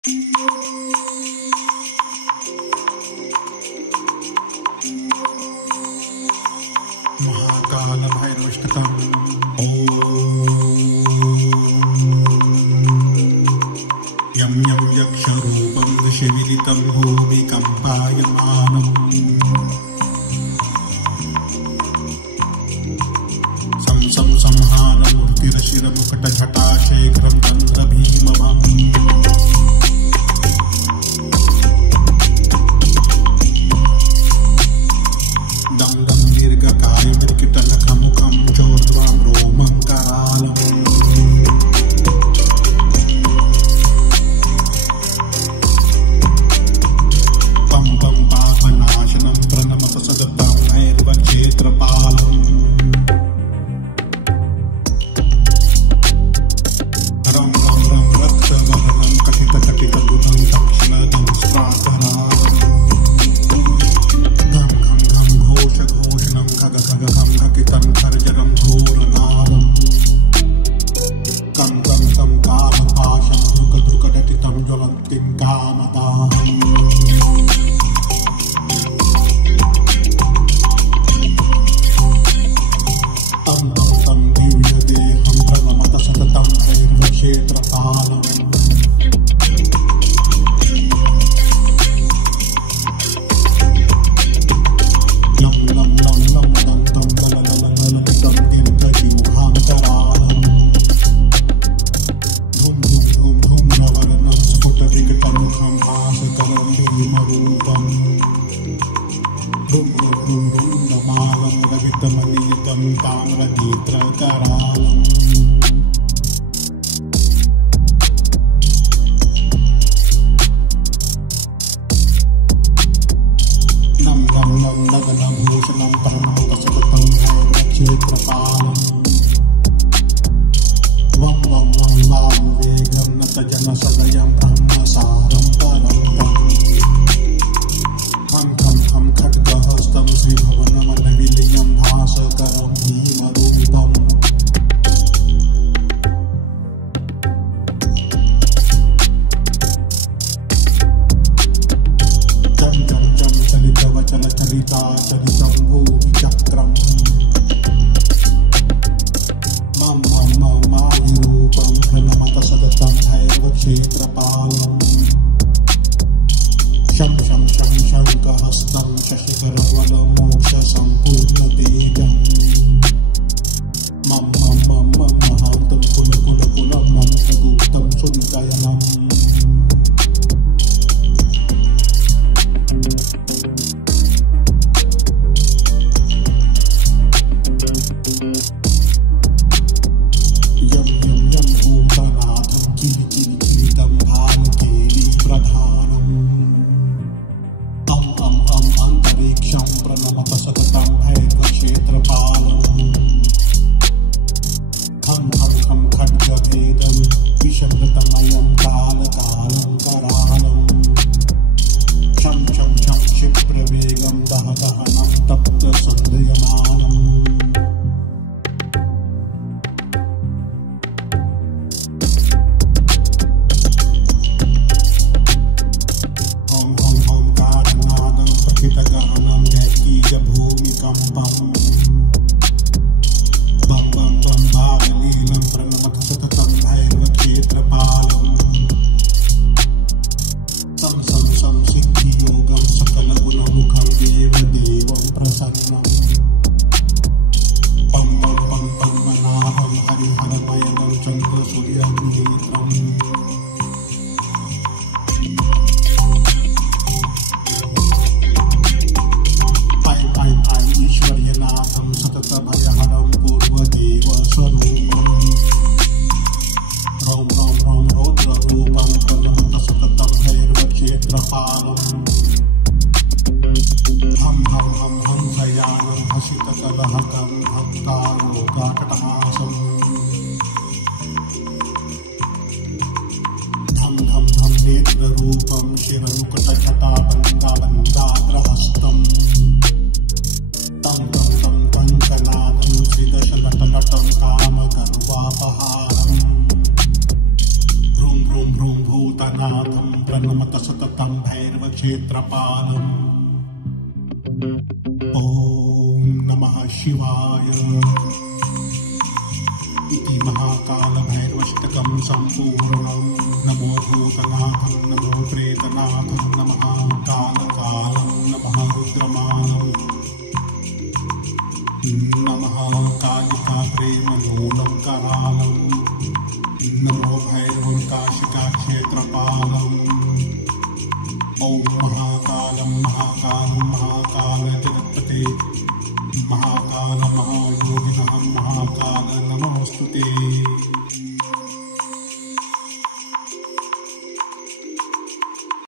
महाकालभैरवाष्टकम् यं यं यक्षरूपं विषविदितं भूमिकम्पायमानम् संहारमूर्तिरशिरमुकटजटाशेखरं तन्द्रभीमवाम् दीर्घकायमृकिटलखमुखं चोर्ध्वं रोमं करालम् पं पं पापनाशनं प्रणमत सदतं भैरवक्षेत्रपालम् रं रं रं रक्तवर्णं कटितकटितबुधं दक्षिणदं स्त्रातरालम् खगितं खर्जरं घोरनादम् कं कं तं कामपाशं धृकधृकटटितं ज्वलन्तीं कामदाहम् तं तं तं दिव्यदेहं प्रणमत सततं भैरवक्षेत्रपालम् लं लं लं लं तं तं ललललललितं दीर्घजिह्वान्तरालम् धुं धुं धुं धुं नवरनं स्फुटविकटमुखं भासकरं भीमरूपम् धुं धुं धुं धुं नमालं रवितमनीतं ताम्रनेत्रकरालम् नं नं नं नगनभूषणं प्रणमत सततं भैरवक्षेत्रपालम् वं वं वं वायुवेगं नतजनसदयं ब्रह्मसारं परं तं खं खं खं खड्गहस्तं श्रीभुवनमलनिलयं भासकरं भीमरूपम् जं जं जं चलितवचनचरिताचरितं भूमिचक्रम् मं मं मं मायिरूपं प्रणमत सततं भैरवक्षेत्रपालम् शं शं शं शङ्खहस्तं शशिधरवलमोक्षसम्पूर्णतेजम् मं मं मं मं महान्तं कुलकुलकुलं मन्त्रगुप्तं सुन्दयनम् यं यं यं भूतनाथं किरीटितं भालकेलीप्रधानम् अं अं अं अन्तरिक्षं प्रणमत सततं भैरवक्षेत्रपालम् खं खं खं खड्गभेदं विषमृतमयं कालकालं करालम् शं शं शं क्षिप्रवेगं दहदहनं तप्तसन्दयमानम् गहनं दैतीयभूमिकम्पम् बं बं बं भागलीलं प्रणमत सततं भैरवक्षेत्रपालम् सं सं सं सिद्धियोगं सकलगुणमुखं देवदेवं प्रसन्नम् पं पं पं पद्मनाभं हरिहरनयनं चन्द्रसूर्यनेत्रम् ईश्वर्यनाथं सततभयहरं पूर्वदेवस्वरूपम् रौं रौं रौं रौद्ररूपं प्रणमत सततं भैरवक्षेत्रपालम् हं हं हं हंसयानं प्रणमत सततं भैरवक्षेत्रपालम् ॐ नमः शिवाय इति महाकालभैरवष्टकं सम्पूर्णम्। नमो भूतनाथं नमो प्रेतनाथं नमः कालकालं नमः रुद्रमालम् नमः कालिका प्रेमलोलं करालम् नमो भैरवं काशिकाक्षेत्रपालम् ॐ महाकालं महाकालं महाकाल जगत्पते महाकाल महायोगिनः महाकाल नमोऽस्तुते।